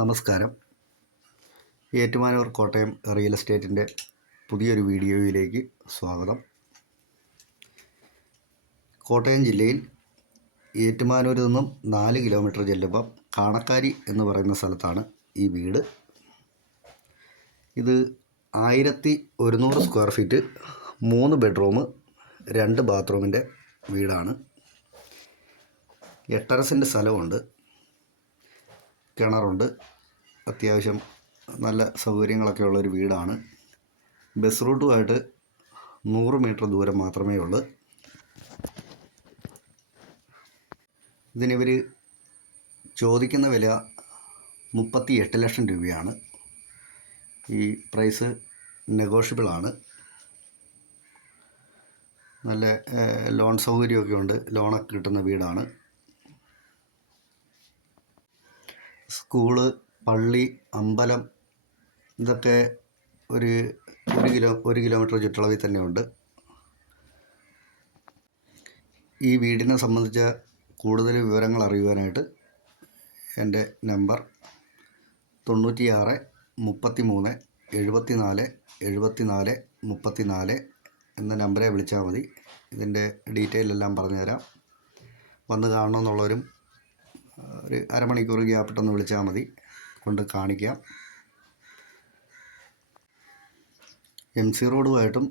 നമസ്കാരം. ഏറ്റുമാനൂർ കോട്ടയം റിയൽ എസ്റ്റേറ്റിൻ്റെ പുതിയൊരു വീഡിയോയിലേക്ക് സ്വാഗതം. കോട്ടയം ജില്ലയിൽ ഏറ്റുമാനൂരിൽ നിന്നും 4 കിലോമീറ്റർ ചെല്ലുമ്പം കാണക്കാരി എന്ന് പറയുന്ന സ്ഥലത്താണ് ഈ വീട്. ഇത് 1100 സ്ക്വയർ ഫീറ്റ് 3 ബെഡ്റൂം 2 ബാത്റൂമിൻ്റെ വീടാണ്. 8.5 സെൻറ്റ് സ്ഥലമുണ്ട്, കിണറുണ്ട്, അത്യാവശ്യം നല്ല സൗകര്യങ്ങളൊക്കെ ഉള്ളൊരു വീടാണ്. ബസ് റൂട്ടുമായിട്ട് 100 മീറ്റർ ദൂരം മാത്രമേ ഉള്ളൂ. ഇതിനിവർ ചോദിക്കുന്ന വില 38 ലക്ഷം രൂപയാണ്. ഈ പ്രൈസ് നെഗോഷ്യബിളാണ്. നല്ല ലോൺ സൗകര്യമൊക്കെ ഉണ്ട്, ലോണൊക്കെ കിട്ടുന്ന വീടാണ്. സ്കൂള്, പള്ളി, അമ്പലം ഇതൊക്കെ ഒരു കിലോമീറ്റർ ചുറ്റളവിൽ തന്നെ ഉണ്ട്. ഈ വീടിനെ സംബന്ധിച്ച കൂടുതൽ വിവരങ്ങൾ അറിയുവാനായിട്ട് എൻ്റെ നമ്പർ 96 33 74 74 34 എന്ന നമ്പറെ വിളിച്ചാൽ മതി. ഇതിൻ്റെ ഡീറ്റെയിൽ എല്ലാം പറഞ്ഞുതരാം. വന്ന് കാണണമെന്നുള്ളവരും ഒരു അരമണിക്കൂർ ഗ്യാപ്പിട്ടൊന്ന് വിളിച്ചാൽ മതി, കൊണ്ട് കാണിക്കാം. MC റോഡുമായിട്ടും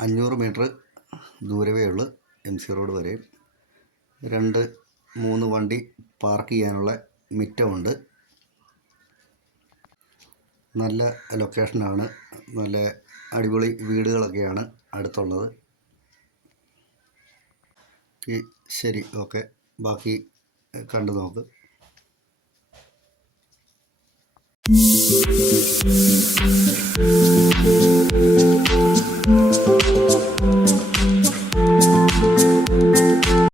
500 മീറ്റർ ദൂരമേ ഉള്ളൂ. MC റോഡ് വരെയും 2-3 വണ്ടി പാർക്ക് ചെയ്യാനുള്ള മിറ്റമുണ്ട്. നല്ല ലൊക്കേഷനാണ്, നല്ല അടിപൊളി വീടുകളൊക്കെയാണ് അടുത്തുള്ളത്. ശരി, ഓക്കെ, ബാക്കി കണ്ടു നോക്ക്.